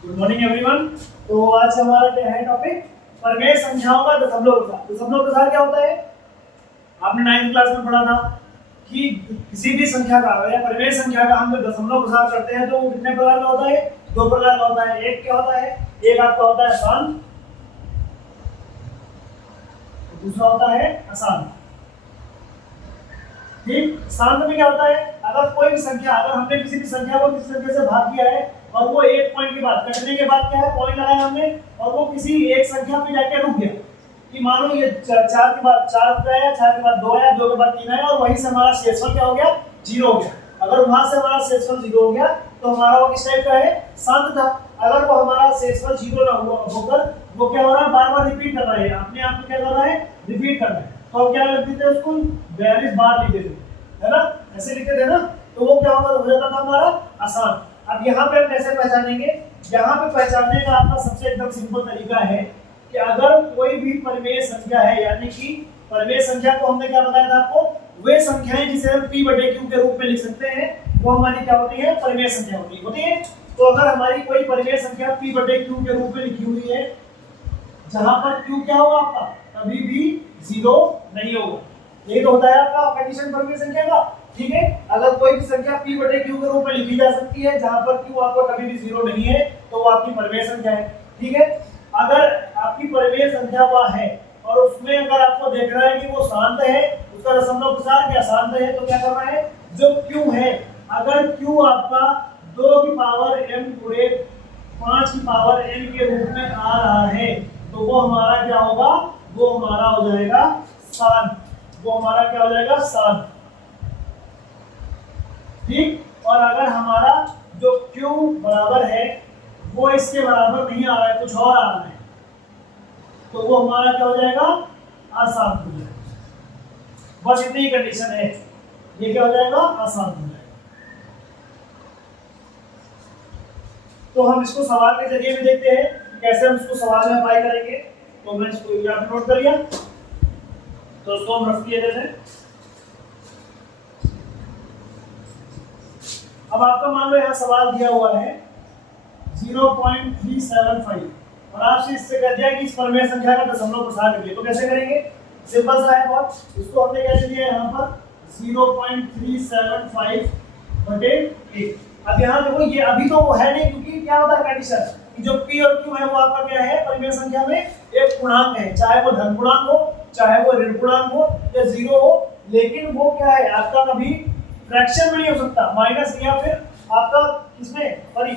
Good morning everyone. तो आज हमारा क्या है टॉपिक, परिमेय संख्याओं का दशमलव प्रसार। दशमलव प्रसार क्या होता है? आपने 9th क्लास में पढ़ा था कि किसी भी संख्या का या परिमेय संख्या का हम जब दशमलव प्रसार करते हैं तो वो कितने प्रकार का होता है? दो प्रकार का होता है। एक क्या होता है? एक आपका होता है शांत, दूसरा होता है अशांत। ठीक, शांत में क्या होता है? अगर कोई भी संख्या, अगर हमने किसी भी संख्या को किसी संख्या से भाग किया है और वो एक पॉइंट के बाद कटने के बाद क्या है, पॉइंट लगाया हमने और वो किसी एक संख्या पे जाके रुक गया कि मान लो ये 4 के बाद 4 आया, 4 के बाद 2 आया, 2 के बाद 3 आया और वहीं से हमारा शेषफल क्या हो गया? 0 हो गया। अगर वहां से हमारा शेषफल 0 हो गया तो हमारा वो किस टाइप का है? शांत था। अगर वो हमारा शेषफल 0 ना हुआ होकर वो क्या हो रहा है? बार बार रिपीट कर रहा है, अपने आप में क्या कर रहा है? रिपीट कर रहा है। तो हम क्या लिख देते हैं उसको? 42 बार लिख देते है ना, ऐसे लिखते थे ना। तो वो क्या हो जाता था हमारा? आसान। अब यहाँ पे हम कैसे पहचानेंगे? यहाँ पे पहचानने का आपका सबसे एकदम सिंपल तरीका है कि अगर कोई भी परिमेय संख्या है, यानी कि परिमेय संख्या को हमने क्या बताया था आपको? वे संख्याएं जिसे हम p/q के रूप में लिख सकते हैं वो हमारी क्या होती है? परिमेय संख्या होती है। तो अगर हमारी कोई परिमेय संख्या p/q के रूप में लिखी हुई है जहां पर q क्या होगा आपका? कभी भी 0 नहीं होगा। ये तो होता है आपका कंडीशन परिमेय संख्या का। ठीक है, अगर कोई भी संख्या p/q के रूप में लिखी जा सकती है जहां पर q आपका कभी भी 0 नहीं है तो वो आपकी परिमेय संख्या है। ठीक है, अगर आपकी परिमेय संख्या वह है और उसमें अगर आपको देख रहा है कि वो शांत है, उसका दशमलव प्रसार क्या शांत है, तो क्या करना है? जो q है, अगर q आपका 2 की पावर m गुणे 5 की पावर n के रूप में आ रहा है तो वो हमारा क्या होगा? वो हमारा हो जाएगा शांत। वो हमारा क्या हो जाएगा? शांत। ठीक, और अगर हमारा जो q बराबर है वो इसके बराबर नहीं आ रहा है, कुछ और आ रहा है, तो वो हमारा क्या हो जाएगा? अशांत हो जाएगा। बस इतनी ही कंडीशन है, ये क्या हो जाएगा? अशांत हो जाएगा। तो हम इसको सवाल के जरिए भी देखते हैं कैसे हम इसको सवाल में अप्लाई करेंगे। तो मैं इसको यहाँ पे नोट कर लिया, तो उसको हम रफ किए देते हैं। अब आपका मान लो यहाँ सवाल दिया हुआ है 0.375 और आपसे इससे कह दिया कि इस परिमेय संख्या का दशमलव प्रसार करिए। तो कैसे करेंगे? सिंपल सा है बहुत। इसको हमने कैसे दिया है? यहाँ पर 0.375/8। अब यहाँ देखो ये अभी तो वो है नहीं, क्योंकि क्या होता है कंडीशन कि जो p और q है वो आपका क्या है? परिमेय संख्या में एक पूर्णांक है, चाहे वो धन पूर्णांक हो, चाहे वो ऋण पूर्णांक हो या 0 हो, लेकिन वो क्या है? आपका कभी फ्रैक्शन में नहीं हो सकता, माइनस या फिर आपका किसमें? सॉरी,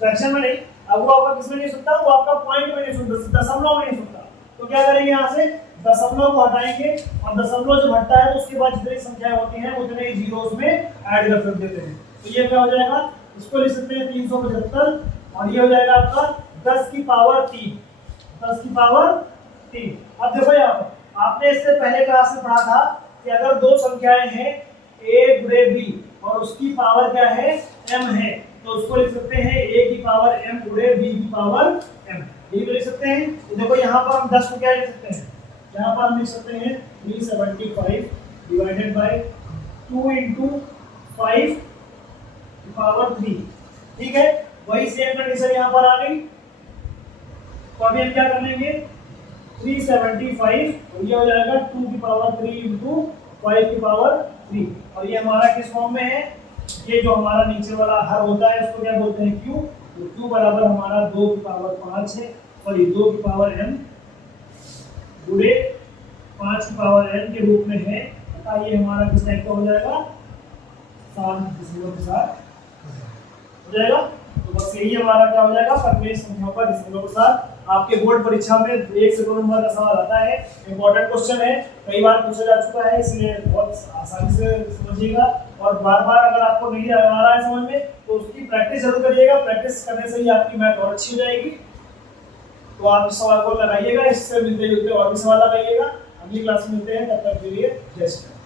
फ्रैक्शन में नहीं। अब वो आपका किसमें नहीं हो सकता? वो आपका पॉइंट में नहीं हो सकता, दशमलव में नहीं हो सकता। तो क्या करेंगे? यहाँ से दशमलव को हटाएंगे और दशमलव जब हटता है तो उसके बाद जितनी संख्याएं होती हैं उतने ही जीरो उसमें ऐड कर देते हैं। तो ये क्या हो जाएगा? इसको लिख सकते हैं 375 और ये हो जाएगा आपका 10 की पावर 3। 10 की पावर 3। अब देखो यहाँ पर आपने इससे पहले क्लास में पढ़ा था कि अगर दो संख्याएं हैं a गुणे b और उसकी पावर क्या है? m है, तो उसको लिख सकते हैं a की पावर m गुणे b की पावर m। ये भी लिख सकते हैं। तो देखो यहाँ पर हम 10 को क्या लिख सकते हैं? यहाँ पर हम लिख सकते हैं 375 डिवाइडेड बाय 2 into 5 की पावर 3। ठीक है, वही सेम कंडीशन यहाँ पर आ गई। तो अभी हम क्या कर लेंगे? 375 और ये हो जाएगा 2 की पावर 3 into 5 की पावर 3। और ये हमारा किस फॉर्म में है? ये जो हमारा नीचे वाला हर होता है उसको क्या बोलते हैं? q। तो q बराबर हमारा 2 की पावर 5 है, सॉरी 2 की पावर m गुणे 5 की पावर n के रूप में है। अतः ये हमारा किस टाइप का हो जाएगा? शांत दशमलव के साथ हो जाएगा। तो बस यही हमारा क्या हो जाएगा? परिमेय संख्याओं का दशमलव के साथ। आपके बोर्ड परीक्षा में 1 से 2 नंबर का सवाल आता है, इंपॉर्टेंट क्वेश्चन है, कई बार पूछा जा चुका है, इसलिए बहुत आसानी से समझिएगा। और बार बार अगर आपको नहीं आ रहा है समझ में तो उसकी प्रैक्टिस जरूर करिएगा। प्रैक्टिस करने से ही आपकी मैथ और अच्छी हो जाएगी। तो आप इस सवाल को लगाइएगा, इससे मिलते जुलते और भी सवाल लगाइएगा। अगली क्लास में मिलते हैं, तब तक के लिए जय श्री राम।